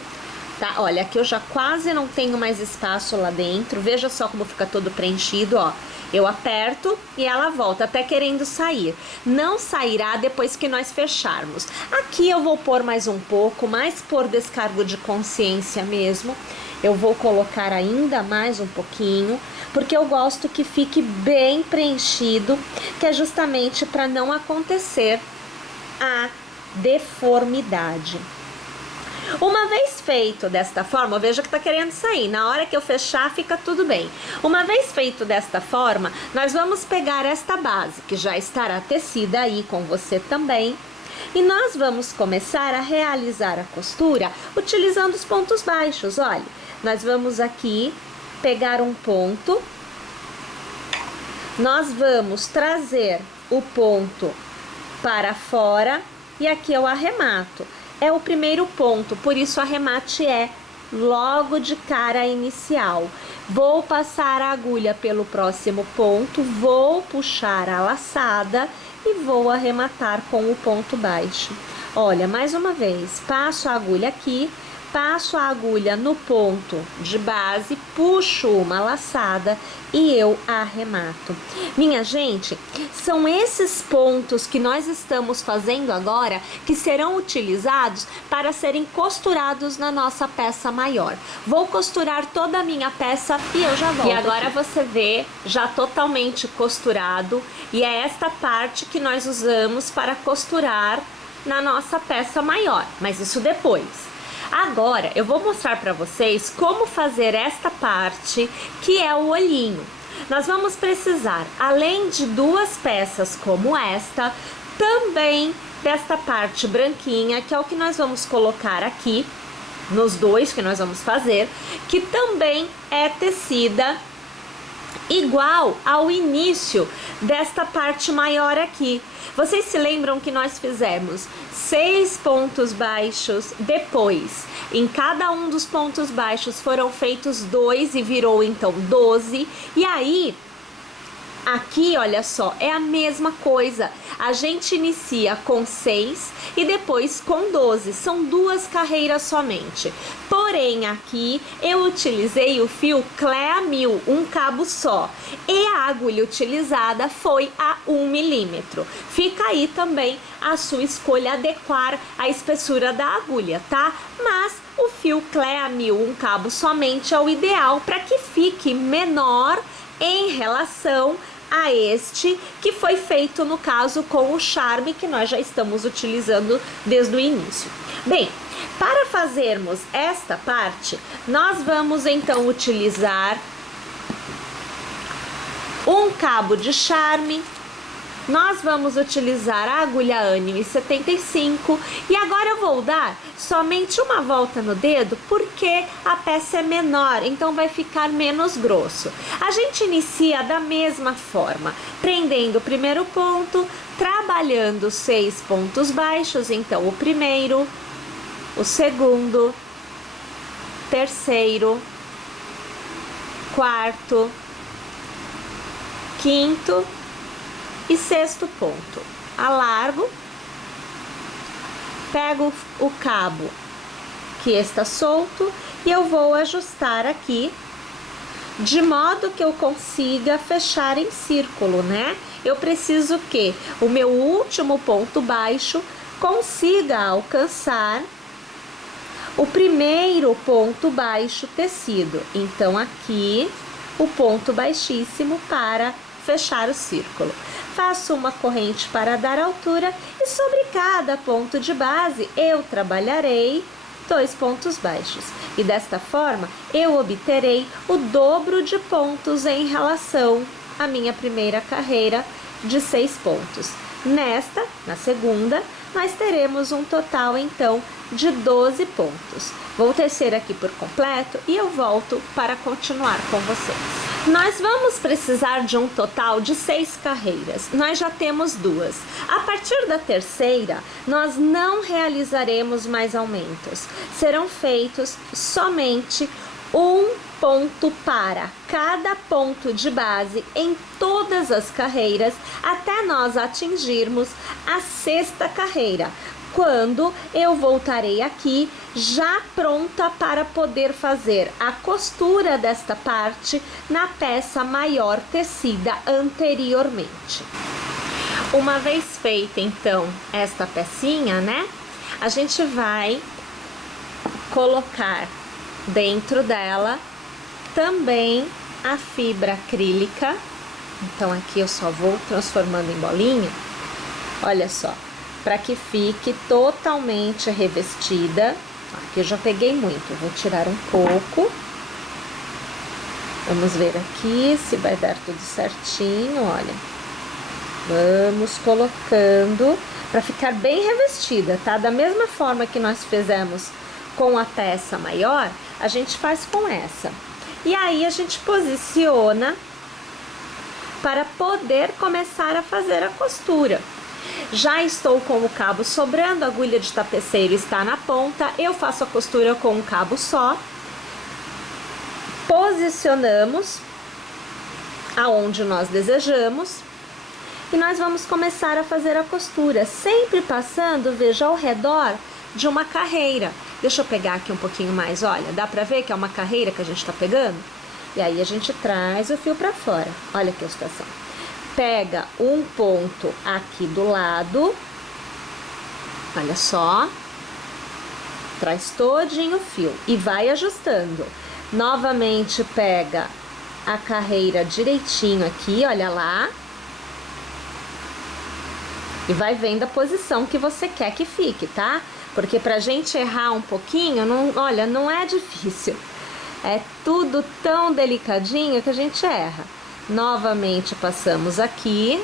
tá? Olha, aqui eu já quase não tenho mais espaço lá dentro. Veja só como fica todo preenchido, ó. Eu aperto e ela volta, até querendo sair. Não sairá depois que nós fecharmos. Aqui eu vou pôr mais um pouco, mais por descargo de consciência mesmo. Eu vou colocar ainda mais um pouquinho, porque eu gosto que fique bem preenchido, que é justamente para não acontecer a deformidade. Uma vez feito desta forma, veja que tá querendo sair, na hora que eu fechar fica tudo bem. Uma vez feito desta forma, nós vamos pegar esta base, que já estará tecida aí com você também, e nós vamos começar a realizar a costura utilizando os pontos baixos. Olha, nós vamos aqui pegar um ponto, nós vamos trazer o ponto para fora e aqui eu arremato. É o primeiro ponto, por isso o arremate é logo de cara inicial. Vou passar a agulha pelo próximo ponto, vou puxar a laçada e vou arrematar com o ponto baixo. Olha, mais uma vez, passo a agulha aqui, passo a agulha no ponto de base, puxo uma laçada e eu arremato. Minha gente, são esses pontos que nós estamos fazendo agora que serão utilizados para serem costurados na nossa peça maior. Vou costurar toda a minha peça e eu já volto. E agora aqui você vê já totalmente costurado, e é esta parte que nós usamos para costurar na nossa peça maior, mas isso depois. Agora eu vou mostrar para vocês como fazer esta parte, que é o olhinho. Nós vamos precisar, além de duas peças como esta, também desta parte branquinha, que é o que nós vamos colocar aqui, nos dois que nós vamos fazer, que também é tecida igual ao início desta parte maior aqui. Vocês se lembram que nós fizemos 6 pontos baixos, depois em cada um dos pontos baixos foram feitos 2 e virou então 12, e aí aqui, olha só, é a mesma coisa. A gente inicia com 6 e depois com 12. São 2 carreiras somente. Porém, aqui eu utilizei o fio Clea 1000, um cabo só. E a agulha utilizada foi a 1 milímetro. Fica aí também a sua escolha, adequar a espessura da agulha, tá? Mas o fio Clea 1000, um cabo somente, é o ideal para que fique menor em relação a este que foi feito no caso com o charme que nós já estamos utilizando desde o início. Bem, para fazermos esta parte, nós vamos então utilizar um cabo de charme. Nós vamos utilizar a agulha Anime 75 e agora eu vou dar somente uma volta no dedo porque a peça é menor, então vai ficar menos grosso. A gente inicia da mesma forma, prendendo o primeiro ponto, trabalhando 6 pontos baixos, então o primeiro, o segundo, terceiro, quarto, quinto e sexto ponto. Alargo, pego o cabo que está solto e eu vou ajustar aqui de modo que eu consiga fechar em círculo, né? Eu preciso que o meu último ponto baixo consiga alcançar o primeiro ponto baixo tecido. Então aqui o ponto baixíssimo para fechar o círculo. Faço uma corrente para dar altura e sobre cada ponto de base eu trabalharei 2 pontos baixos. E desta forma eu obterei o dobro de pontos em relação à minha primeira carreira de 6 pontos. Nesta, na segunda, nós teremos um total então de 12 pontos. Vou tecer aqui por completo e eu volto para continuar com vocês. Nós vamos precisar de um total de 6 carreiras, nós já temos 2. A partir da terceira, nós não realizaremos mais aumentos. Serão feitos somente um ponto para cada ponto de base em todas as carreiras, até nós atingirmos a 6ª carreira. quando eu voltarei aqui já pronta para poder fazer a costura desta parte na peça maior tecida anteriormente. Uma vez feita então esta pecinha, né, a gente vai colocar dentro dela também a fibra acrílica. Então aqui eu só vou transformando em bolinha, olha só, para que fique totalmente revestida. Aqui eu já peguei muito, vou tirar um pouco. Vamos ver aqui se vai dar tudo certinho, olha. Vamos colocando para ficar bem revestida, tá? Da mesma forma que nós fizemos com a peça maior, a gente faz com essa. E aí a gente posiciona para poder começar a fazer a costura. Já estou com o cabo sobrando, a agulha de tapeceiro está na ponta, eu faço a costura com um cabo só. Posicionamos aonde nós desejamos e nós vamos começar a fazer a costura, sempre passando, veja, ao redor de uma carreira. Deixa eu pegar aqui um pouquinho mais, olha, dá pra ver que é uma carreira que a gente tá pegando? E aí a gente traz o fio pra fora, olha que a situação. Pega um ponto aqui do lado, olha só, traz todinho o fio e vai ajustando. Novamente pega a carreira direitinho aqui, olha lá, e vai vendo a posição que você quer que fique, tá? Porque pra gente errar um pouquinho, não, olha, não é difícil. É tudo tão delicadinho que a gente erra. Novamente passamos aqui.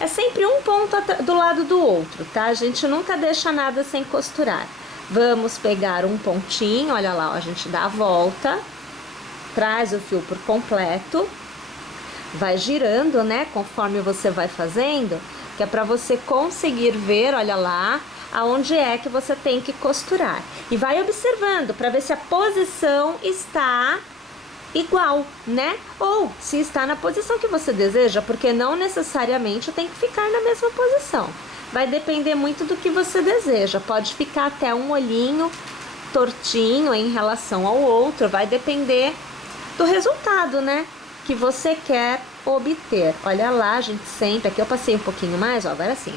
É sempre um ponto do lado do outro, tá? A gente nunca deixa nada sem costurar. Vamos pegar um pontinho, olha lá, ó, a gente dá a volta, traz o fio por completo, vai girando, né, conforme você vai fazendo, que é para você conseguir ver, olha lá, aonde é que você tem que costurar. E vai observando para ver se a posição está igual, né? Ou se está na posição que você deseja, porque não necessariamente tem que ficar na mesma posição. Vai depender muito do que você deseja. Pode ficar até um olhinho tortinho em relação ao outro, vai depender do resultado, né, que você quer obter. Olha lá, gente, sempre, aqui eu passei um pouquinho mais, ó, agora sim,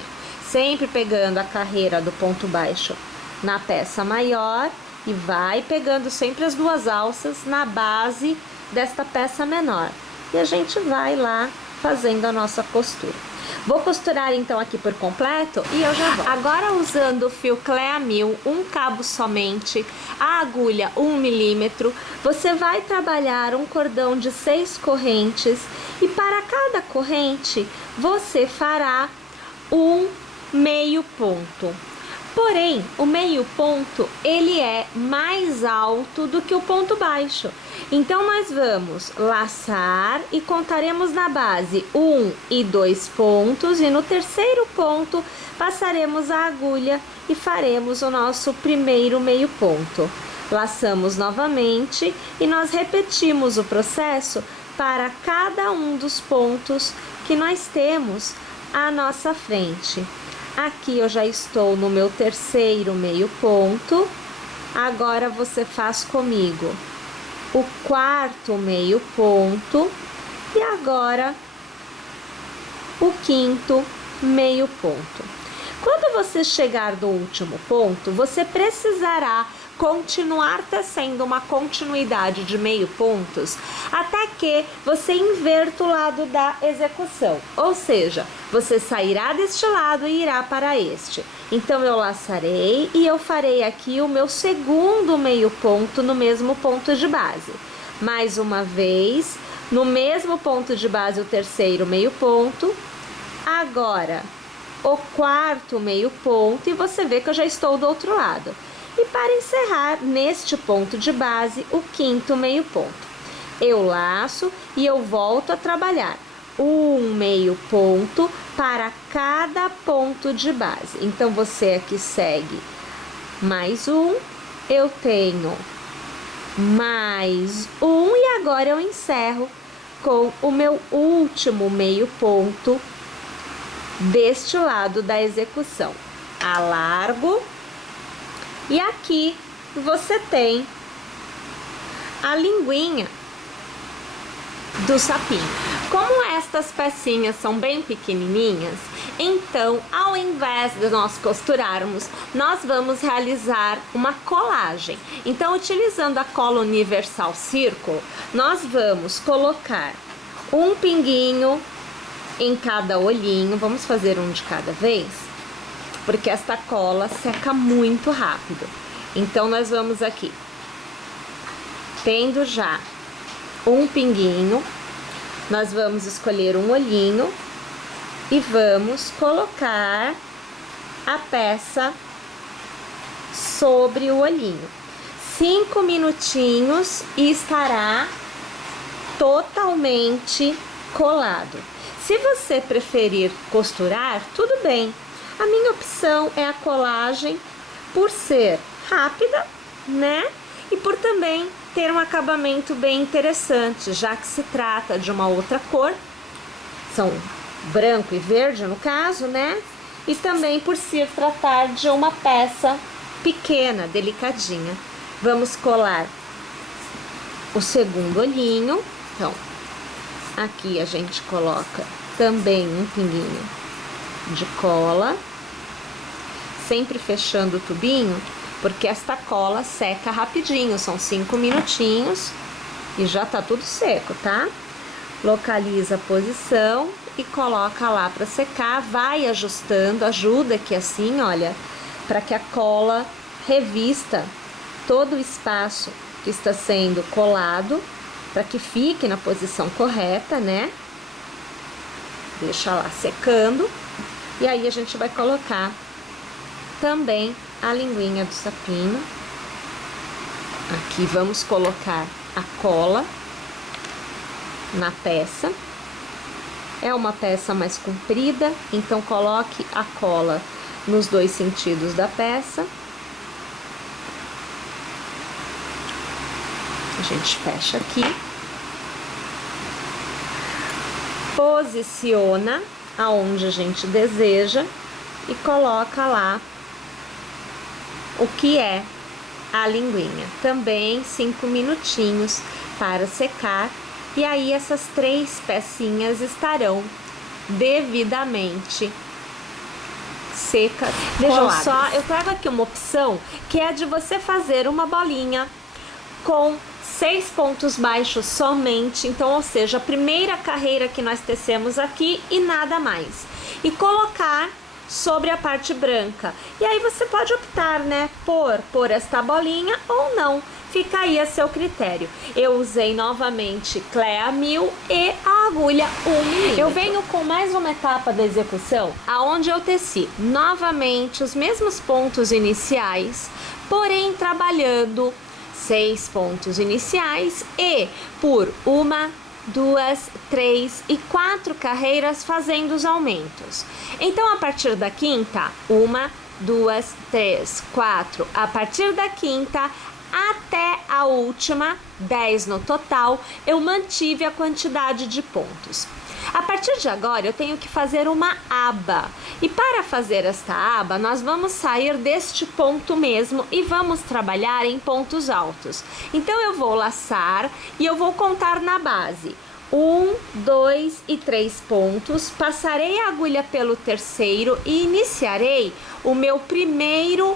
sempre pegando a carreira do ponto baixo na peça maior e vai pegando sempre as duas alças na base desta peça menor. E a gente vai lá fazendo a nossa costura. Vou costurar então aqui por completo e eu já volto. Agora usando o fio Clea 1000, um cabo somente, a agulha 1 milímetro, você vai trabalhar um cordão de 6 correntes e para cada corrente você fará um meio ponto. Porém, o meio ponto, ele é mais alto do que o ponto baixo. Então, nós vamos laçar e contaremos na base 1 e 2 pontos. E no terceiro ponto, passaremos a agulha e faremos o nosso primeiro meio ponto. Laçamos novamente e nós repetimos o processo para cada um dos pontos que nós temos à nossa frente. Aqui eu já estou no meu terceiro meio ponto. Agora você faz comigo o quarto meio ponto e agora o quinto meio ponto. Quando você chegar no último ponto, você precisará continuar tecendo uma continuidade de meio pontos até que você inverta o lado da execução, ou seja, você sairá deste lado e irá para este. Então eu laçarei e eu farei aqui o meu segundo meio ponto no mesmo ponto de base. Mais uma vez, no mesmo ponto de base o terceiro meio ponto, agora o quarto meio ponto e você vê que eu já estou do outro lado. E para encerrar neste ponto de base, o quinto meio ponto. Eu laço e eu volto a trabalhar um meio ponto para cada ponto de base. Então, você aqui segue mais um, eu tenho mais um e agora eu encerro com o meu último meio ponto deste lado da execução. alargo e aqui você tem a linguinha do sapinho. Como estas pecinhas são bem pequenininhas, então ao invés de nós costurarmos, nós vamos realizar uma colagem. Então, utilizando a cola Universal Circle, nós vamos colocar um pinguinho em cada olhinho. Vamos fazer um de cada vez, porque esta cola seca muito rápido. Então, nós vamos aqui, tendo já um pinguinho, nós vamos escolher um olhinho e vamos colocar a peça sobre o olhinho. 5 minutinhos e estará totalmente colado. Se você preferir costurar, tudo bem. A minha opção é a colagem por ser rápida, né? E por também ter um acabamento bem interessante, já que se trata de uma outra cor, são branco e verde no caso, né? E também por se tratar de uma peça pequena, delicadinha. Vamos colar o segundo olhinho. Então, aqui a gente coloca também um pinguinho de cola, sempre fechando o tubinho, porque esta cola seca rapidinho, são 5 minutinhos e já tá tudo seco, tá? Localiza a posição e coloca lá para secar, vai ajustando, ajuda aqui assim, olha, para que a cola revista todo o espaço que está sendo colado, para que fique na posição correta, né? Deixa lá secando e aí a gente vai colocar também a linguinha do sapinho. Aqui vamos colocar a cola na peça. É uma peça mais comprida, então coloque a cola nos dois sentidos da peça. A gente fecha aqui. Posiciona aonde a gente deseja e coloca lá o que é a linguinha. Também 5 minutinhos para secar. E aí essas 3 pecinhas estarão devidamente secas. Vejam só, eu trago aqui uma opção que é de você fazer uma bolinha com 6 pontos baixos somente. Então, ou seja, a primeira carreira que nós tecemos aqui e nada mais. E colocar sobre a parte branca. E aí você pode optar, né, por esta bolinha ou não. Fica aí a seu critério. Eu usei novamente Clea 1000 e a agulha 1mm. Eu venho com mais uma etapa da execução, aonde eu teci novamente os mesmos pontos iniciais, porém trabalhando 6 pontos iniciais e por 1, 2, 3 e 4 carreiras fazendo os aumentos. Então, a partir da quinta, 1, 2, 3, 4. A partir da quinta até a última, 10 no total, eu mantive a quantidade de pontos. A partir de agora, eu tenho que fazer uma aba. E para fazer esta aba, nós vamos sair deste ponto mesmo e vamos trabalhar em pontos altos. Então, eu vou laçar e eu vou contar na base. 1, 2 e 3 pontos. Passarei a agulha pelo terceiro e iniciarei o meu primeiro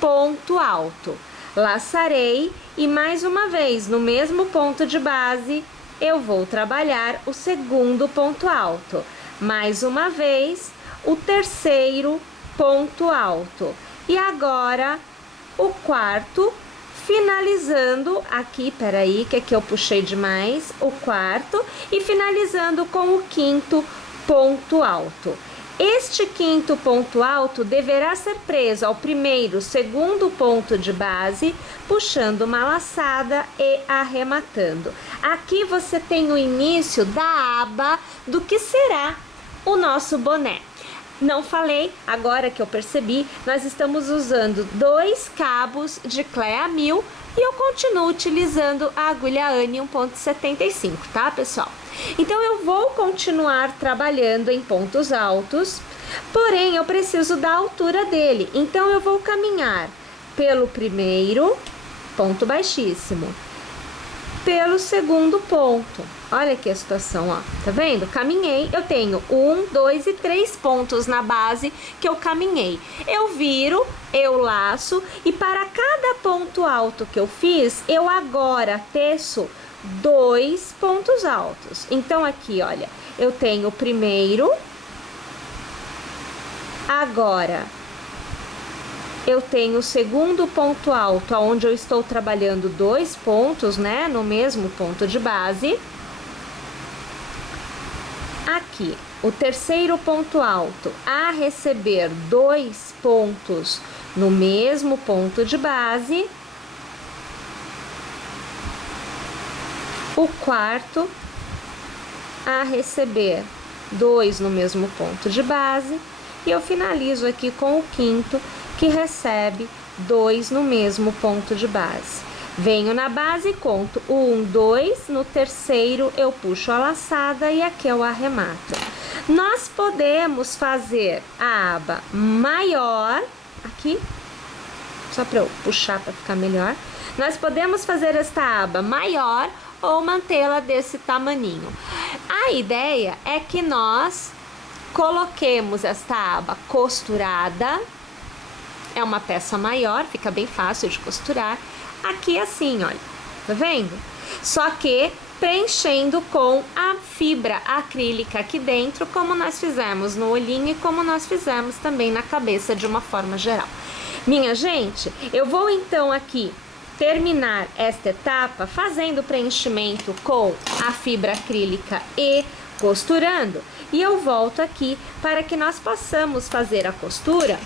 ponto alto. Laçarei e mais uma vez, no mesmo ponto de base, eu vou trabalhar o segundo ponto alto. Mais uma vez, o terceiro ponto alto. E agora, o quarto, finalizando aqui, peraí, que aqui eu puxei demais, o quarto, e finalizando com o quinto ponto alto. Este quinto ponto alto deverá ser preso ao primeiro, segundo ponto de base, puxando uma laçada e arrematando. Aqui você tem o início da aba do que será o nosso boné. Não falei, agora que eu percebi, nós estamos usando 2 cabos de Clea 1000 e eu continuo utilizando a agulha Anne 1.75, tá, pessoal? Então eu vou continuar trabalhando em pontos altos, porém eu preciso da altura dele. Então eu vou caminhar pelo primeiro ponto baixíssimo, pelo segundo ponto. Olha aqui a situação, ó. Tá vendo? Caminhei, eu tenho 1, 2 e 3 pontos na base que eu caminhei. Eu viro, eu laço e para cada ponto alto que eu fiz, eu agora teço 2 pontos altos. Então aqui, olha, eu tenho o primeiro, agora eu tenho o segundo ponto alto, onde eu estou trabalhando 2 pontos, né, no mesmo ponto de base. Aqui, o terceiro ponto alto, a receber 2 pontos no mesmo ponto de base. O quarto, a receber 2 no mesmo ponto de base. E eu finalizo aqui com o quinto, que recebe 2 no mesmo ponto de base. Venho na base e conto 1, 2, no terceiro eu puxo a laçada e aqui eu arremato. Nós podemos fazer a aba maior, aqui, só para eu puxar para ficar melhor. Nós podemos fazer esta aba maior ou mantê-la desse tamaninho. A ideia é que nós coloquemos esta aba costurada. É uma peça maior, fica bem fácil de costurar. Aqui assim, olha, tá vendo? Só que preenchendo com a fibra acrílica aqui dentro, como nós fizemos no olhinho e como nós fizemos também na cabeça de uma forma geral. Minha gente, eu vou então aqui terminar esta etapa fazendo preenchimento com a fibra acrílica e costurando. E eu volto aqui para que nós possamos fazer a costura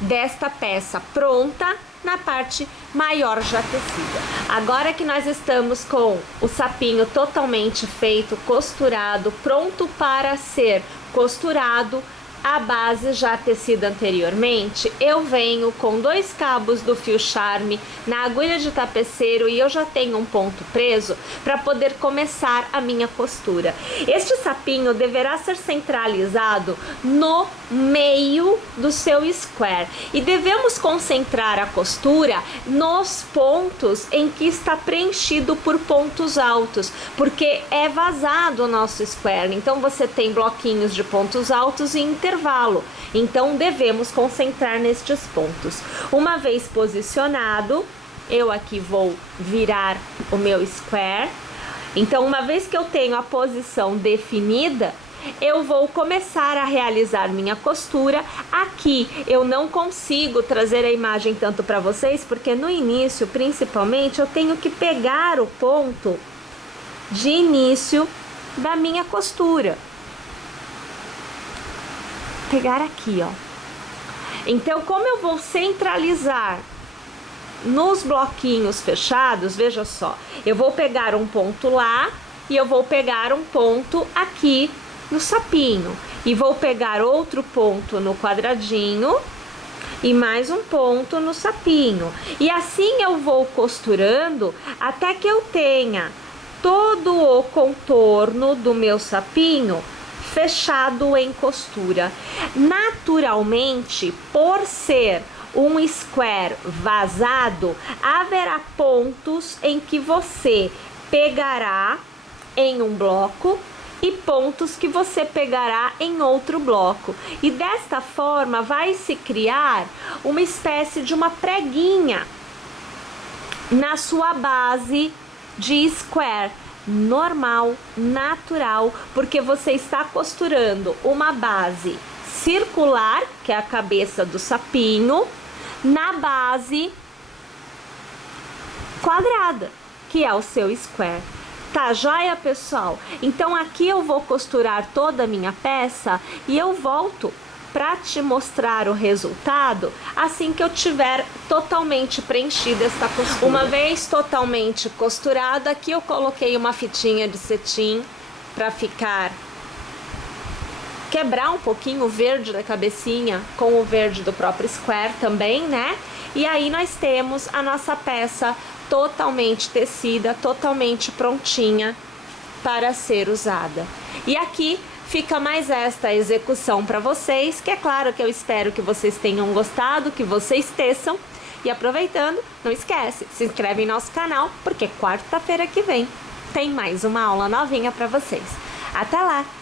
desta peça pronta na parte maior já tecida. Agora que nós estamos com o sapinho totalmente feito, costurado, pronto para ser costurado, a base já tecida anteriormente, eu venho com 2 cabos do fio charme na agulha de tapeceiro e eu já tenho um ponto preso para poder começar a minha costura. Este sapinho deverá ser centralizado no meio do seu square e devemos concentrar a costura nos pontos em que está preenchido por pontos altos, porque é vazado o nosso square, então você tem bloquinhos de pontos altos e intervalo, então devemos concentrar nestes pontos. Uma vez posicionado, eu aqui vou virar o meu square. Então, uma vez que eu tenho a posição definida, eu vou começar a realizar minha costura. Aqui eu não consigo trazer a imagem tanto para vocês, porque no início, principalmente, eu tenho que pegar o ponto de início da minha costura. Pegar aqui, ó. Então, como eu vou centralizar nos bloquinhos fechados, veja só, eu vou pegar um ponto lá e eu vou pegar um ponto aqui no sapinho e vou pegar outro ponto no quadradinho e mais um ponto no sapinho, e assim eu vou costurando até que eu tenha todo o contorno do meu sapinho fechado em costura. Naturalmente, por ser um square vazado, haverá pontos em que você pegará em um bloco e pontos que você pegará em outro bloco. E desta forma vai se criar uma espécie de uma preguinha na sua base de square. Normal, natural, porque você está costurando uma base circular, que é a cabeça do sapinho, na base quadrada, que é o seu square. Tá joia, pessoal? Então aqui eu vou costurar toda a minha peça e eu volto para te mostrar o resultado assim que eu tiver totalmente preenchida esta costura. Uma vez totalmente costurada, aqui eu coloquei uma fitinha de cetim para ficar quebrar um pouquinho o verde da cabecinha com o verde do próprio square também, né? E aí nós temos a nossa peça totalmente tecida, totalmente prontinha para ser usada. E aqui fica mais esta execução para vocês, que é claro que eu espero que vocês tenham gostado, que vocês teçam. E aproveitando, não esquece, se inscreve em nosso canal, porque quarta-feira que vem tem mais uma aula novinha para vocês. Até lá!